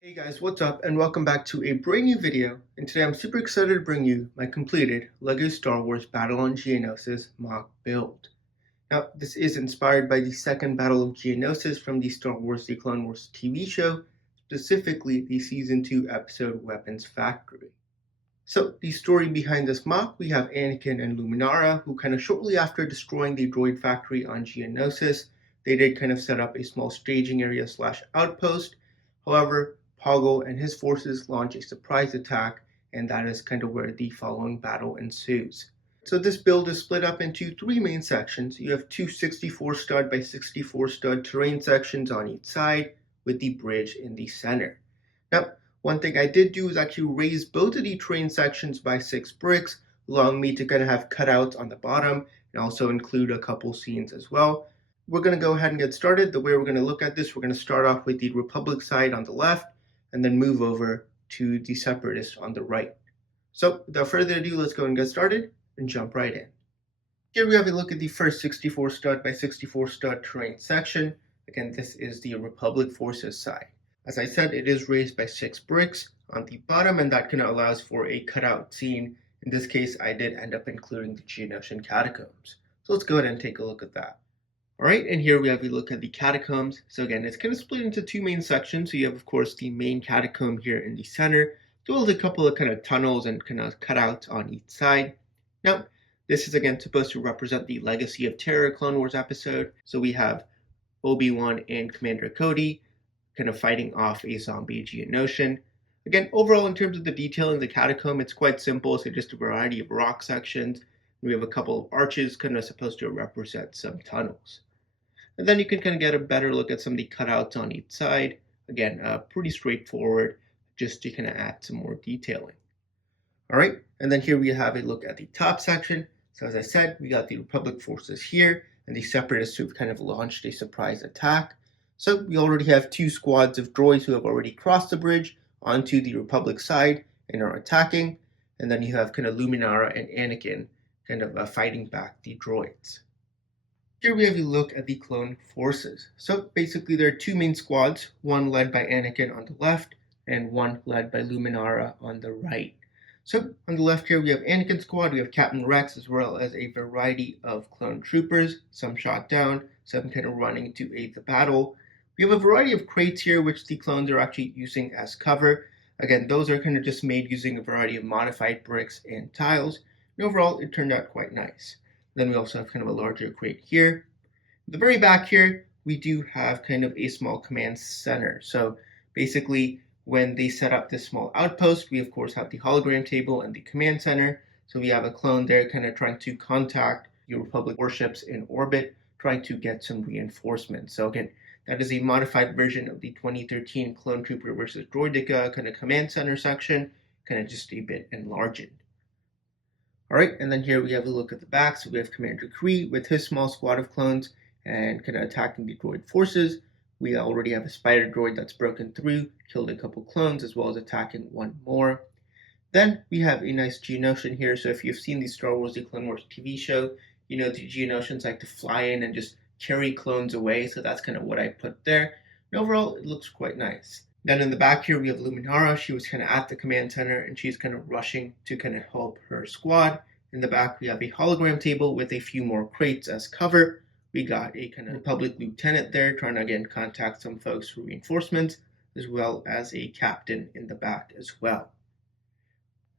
Hey guys, what's up and welcome back to a brand new video, and today I'm super excited to bring you my completed LEGO Star Wars Battle on Geonosis MOC build. Now, this is inspired by the second Battle of Geonosis from the Star Wars The Clone Wars TV show, specifically the Season 2 episode Weapons Factory. So, the story behind this MOC, we have Anakin and Luminara, who kind of shortly after destroying the Droid Factory on Geonosis, they did kind of set up a small staging area / outpost. However, Poggle and his forces launch a surprise attack, and that is kind of where the following battle ensues. So this build is split up into three main sections. You have two 64 stud by 64 stud terrain sections on each side, with the bridge in the center. Now, one thing I did do is actually raise both of the terrain sections by 6 bricks, allowing me to kind of have cutouts on the bottom and also include a couple scenes as well. We're going to go ahead and get started. The way we're going to look at this, we're going to start off with the Republic side on the left, and then move over to the Separatist on the right. So without further ado, let's go and get started and jump right in. Here we have a look at the first 64 stud by 64 stud terrain section. Again, this is the Republic forces side. As I said, it is raised by 6 bricks on the bottom, and that kind of allows for a cutout scene. In this case, I did end up including the Geonosian catacombs. So let's go ahead and take a look at that. Alright, and here we have a look at the catacombs. So again, it's kind of split into two main sections. So you have, of course, the main catacomb here in the center, as well as a couple of kind of tunnels and kind of cutouts on each side. Now, this is again supposed to represent the Legacy of Terror Clone Wars episode. So we have Obi-Wan and Commander Cody kind of fighting off a zombie Geonosian. Again, overall, in terms of the detail in the catacomb, it's quite simple. So just a variety of rock sections. We have a couple of arches kind of supposed to represent some tunnels. And then you can kind of get a better look at some of the cutouts on each side. Again, pretty straightforward, just to kind of add some more detailing. All right, and then here we have a look at the top section. So as I said, we got the Republic forces here, and the Separatists who've kind of launched a surprise attack. So we already have 2 squads of droids who have already crossed the bridge onto the Republic side and are attacking. And then you have kind of Luminara and Anakin kind of fighting back the droids. Here we have a look at the clone forces. So basically there are 2 main squads, one led by Anakin on the left and one led by Luminara on the right. So on the left here we have Anakin's squad, we have Captain Rex as well as a variety of clone troopers, some shot down, some kind of running to aid the battle. We have a variety of crates here which the clones are actually using as cover. Again, those are kind of just made using a variety of modified bricks and tiles, and overall it turned out quite nice. Then we also have kind of a larger crate here. At the very back here, we do have kind of a small command center. So basically, when they set up this small outpost, we of course have the hologram table and the command center. So we have a clone there kind of trying to contact your Republic warships in orbit, trying to get some reinforcements. So again, that is a modified version of the 2013 Clone Trooper versus Droideka kind of command center section, kind of just a bit enlarged. Alright, and then here we have a look at the back. So we have Commander Kree with his small squad of clones and kind of attacking the droid forces. We already have a spider droid that's broken through, killed a couple clones, as well as attacking one more. Then we have a nice Geonosian here. So if you've seen the Star Wars The Clone Wars TV show, you know the Geonosians like to fly in and just carry clones away. So that's kind of what I put there. And overall, it looks quite nice. Then in the back here, we have Luminara. She was kind of at the command center, and she's kind of rushing to kind of help her squad. In the back, we have a hologram table with a few more crates as cover. We got a kind of Republic lieutenant there trying to, again, contact some folks for reinforcements, as well as a captain in the back as well.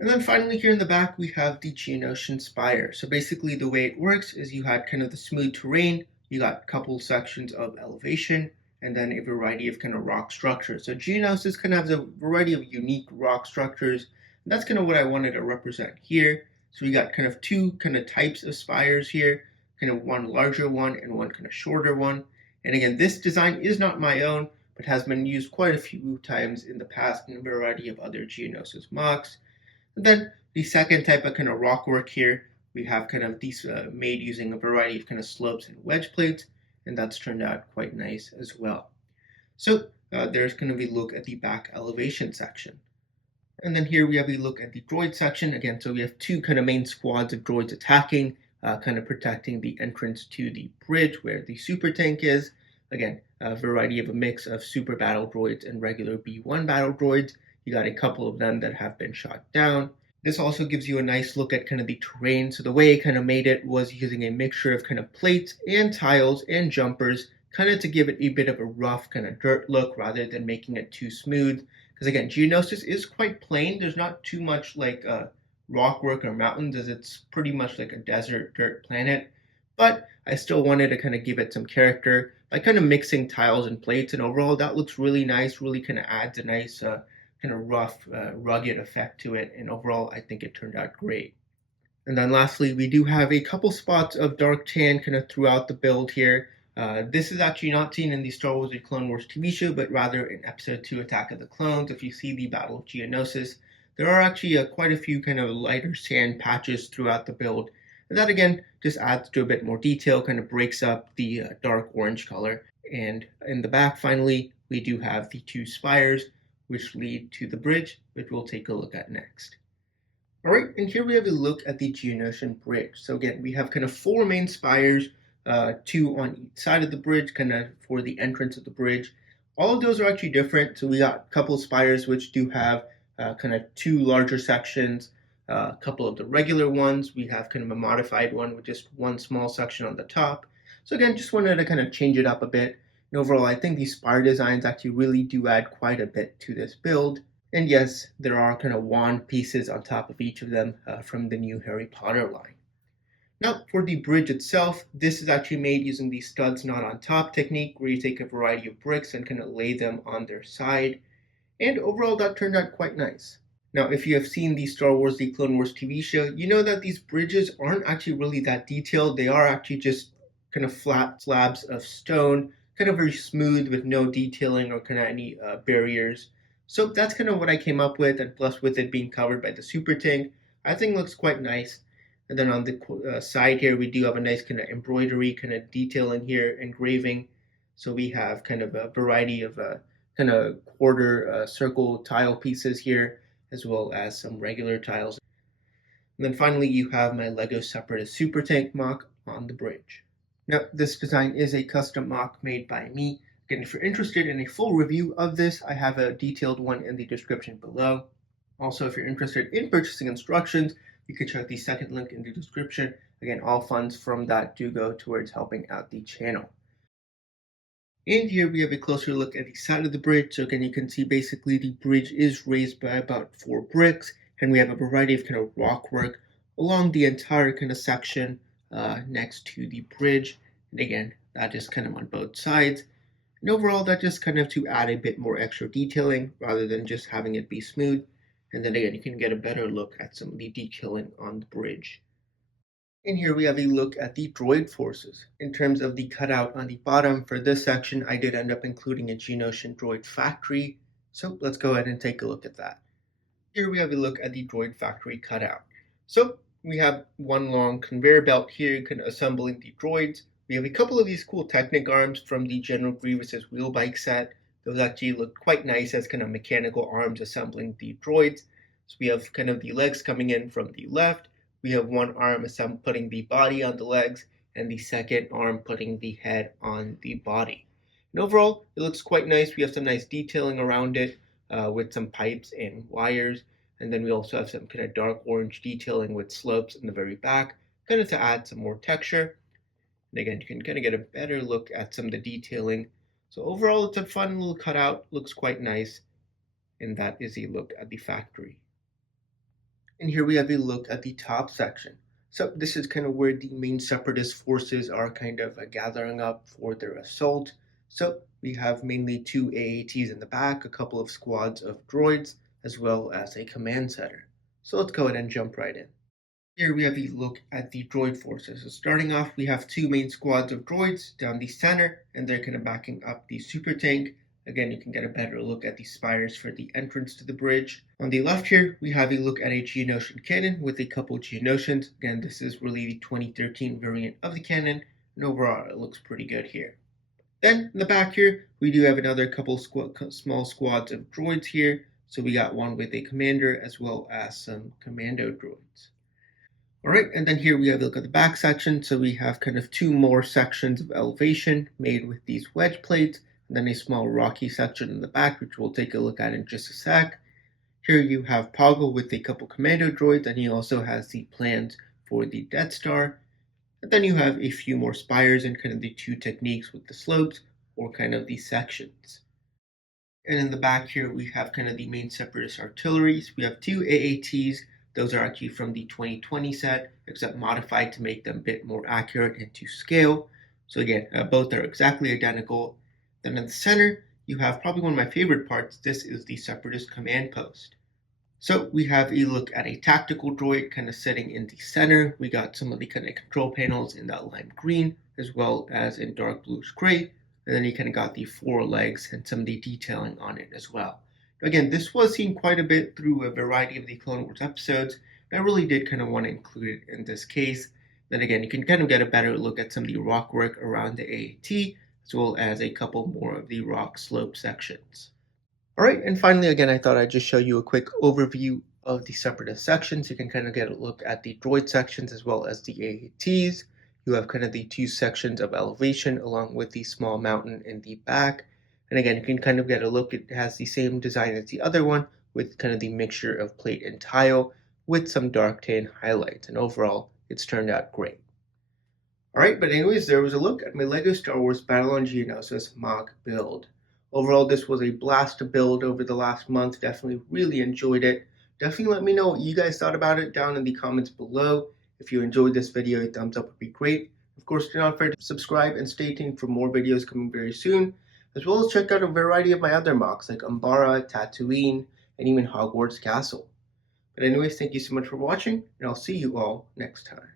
And then finally here in the back, we have the Geonosian Spire. So basically the way it works is you had kind of the smooth terrain, you got a couple sections of elevation, and then a variety of kind of rock structures. So Geonosis kind of has a variety of unique rock structures, and that's kind of what I wanted to represent here. So we got kind of 2 kind of types of spires here, kind of one larger one and one kind of shorter one. And again, this design is not my own, but has been used quite a few times in the past in a variety of other Geonosis MOCs. And then the second type of kind of rock work here, we have kind of these made using a variety of kind of slopes and wedge plates, and that's turned out quite nice as well. So there's going to be a look at the back elevation section. And then here we have a look at the droid section. Again, so we have 2 kind of main squads of droids attacking, kind of protecting the entrance to the bridge where the super tank is. Again, a variety of a mix of super battle droids and regular B1 battle droids. You got a couple of them that have been shot down. This also gives you a nice look at kind of the terrain. So the way it kind of made it was using a mixture of kind of plates and tiles and jumpers, kind of to give it a bit of a rough kind of dirt look rather than making it too smooth. Because again, Geonosis is quite plain. There's not too much like rock work or mountains, as it's pretty much like a desert dirt planet. But I still wanted to kind of give it some character by kind of mixing tiles and plates, and overall that looks really nice, really kind of adds a nice kind of rough, rugged effect to it, and overall I think it turned out great. And then lastly, we do have a couple spots of dark tan kind of throughout the build here. This is actually not seen in the Star Wars: The Clone Wars TV show, but rather in Episode 2 Attack of the Clones. If you see the Battle of Geonosis, there are actually quite a few kind of lighter sand patches throughout the build. And that again just adds to a bit more detail, kind of breaks up the dark orange color. And in the back, finally, we do have the two spires, which lead to the bridge, which we'll take a look at next. All right, and here we have a look at the Geonosian bridge. So again, we have kind of four main spires, two on each side of the bridge, kind of for the entrance of the bridge. All of those are actually different. So we got a couple of spires which do have kind of two larger sections, a couple of the regular ones. We have kind of a modified one with just one small section on the top. So again, just wanted to kind of change it up a bit. And overall, I think these spire designs actually really do add quite a bit to this build. And yes, there are kind of wand pieces on top of each of them from the new Harry Potter line. Now, for the bridge itself, this is actually made using the studs not on top technique, where you take a variety of bricks and kind of lay them on their side. And overall, that turned out quite nice. Now, if you have seen the Star Wars: The Clone Wars TV show, you know that these bridges aren't actually really that detailed. They are actually just kind of flat slabs of stone, kind of very smooth with no detailing or kind of any barriers. So that's kind of what I came up with, and plus with it being covered by the super tank, I think looks quite nice. And then on the side here, we do have a nice kind of embroidery kind of detail in here, engraving. So we have kind of a variety of kind of quarter circle tile pieces here, as well as some regular tiles. And then finally, you have my Lego Separatist super tank MOC on the bridge. Now, this design is a custom MOC made by me. Again, if you're interested in a full review of this, I have a detailed one in the description below. Also, if you're interested in purchasing instructions, you can check the second link in the description. Again, all funds from that do go towards helping out the channel. And here we have a closer look at the side of the bridge. So again, you can see basically the bridge is raised by about 4 bricks, and we have a variety of kind of rock work along the entire kind of section next to the bridge. And again, that is kind of on both sides. And overall, that just kind of to add a bit more extra detailing rather than just having it be smooth. And then again, you can get a better look at some of the detailing on the bridge. And here we have a look at the droid forces. In terms of the cutout on the bottom for this section, I did end up including a Geonosis Droid Factory. So let's go ahead and take a look at that. Here we have a look at the Droid Factory cutout. So we have one long conveyor belt here, kind of assembling the droids. We have a couple of these cool Technic arms from the General Grievous's wheel bike set. Those actually look quite nice as kind of mechanical arms assembling the droids. So we have kind of the legs coming in from the left. We have one arm putting the body on the legs, and the second arm putting the head on the body. And overall, it looks quite nice. We have some nice detailing around it with some pipes and wires. And then we also have some kind of dark orange detailing with slopes in the very back, kind of to add some more texture. And again, you can kind of get a better look at some of the detailing. So overall, it's a fun little cutout, looks quite nice. And that is a look at the factory. And here we have a look at the top section. So this is kind of where the main Separatist forces are kind of gathering up for their assault. So we have mainly 2 AATs in the back, a couple of squads of droids, as well as a command center. So let's go ahead and jump right in. Here we have a look at the droid forces. So starting off, we have 2 main squads of droids down the center, and they're kind of backing up the super tank. Again, you can get a better look at the spires for the entrance to the bridge. On the left here, we have a look at a Geonosian cannon with a couple Geonosians. Again, this is really the 2013 variant of the cannon, and overall it looks pretty good here. Then in the back here, we do have another couple small squads of droids here. So we got one with a commander as well as some commando droids. Alright, and then here we have a look at the back section. So we have kind of 2 more sections of elevation made with these wedge plates, and then a small rocky section in the back, which we'll take a look at in just a sec. Here you have Poggle with a couple commando droids, and he also has the plans for the Death Star. And then you have a few more spires and kind of the two techniques with the slopes or kind of the sections. And in the back here, we have kind of the main Separatist artilleries. We have two AATs. Those are actually from the 2020 set, except modified to make them a bit more accurate and to scale. So again, both are exactly identical. Then in the center, you have probably one of my favorite parts. This is the Separatist command post. So we have a look at a tactical droid kind of sitting in the center. We got some of the kind of control panels in that lime green, as well as in dark bluish gray. And then you kind of got the four legs and some of the detailing on it as well. Again, this was seen quite a bit through a variety of the Clone Wars episodes, and I really did kind of want to include it in this case. Then again, you can kind of get a better look at some of the rock work around the AAT, as well as a couple more of the rock slope sections. Alright, and finally, again, I thought I'd just show you a quick overview of the Separatist sections. You can kind of get a look at the droid sections as well as the AATs. You have kind of the two sections of elevation along with the small mountain in the back. And again, you can kind of get a look. It has the same design as the other one with kind of the mixture of plate and tile with some dark tan highlights. And overall, it's turned out great. Alright, but anyways, there was a look at my LEGO Star Wars Battle on Geonosis MOC build. Overall, this was a blast to build over the last month. Definitely really enjoyed it. Definitely let me know what you guys thought about it down in the comments below. If you enjoyed this video, a thumbs up would be great. Of course, do not forget to subscribe and stay tuned for more videos coming very soon, as well as check out a variety of my other MOCs like Umbara, Tatooine, and even Hogwarts Castle. But anyways, thank you so much for watching, and I'll see you all next time.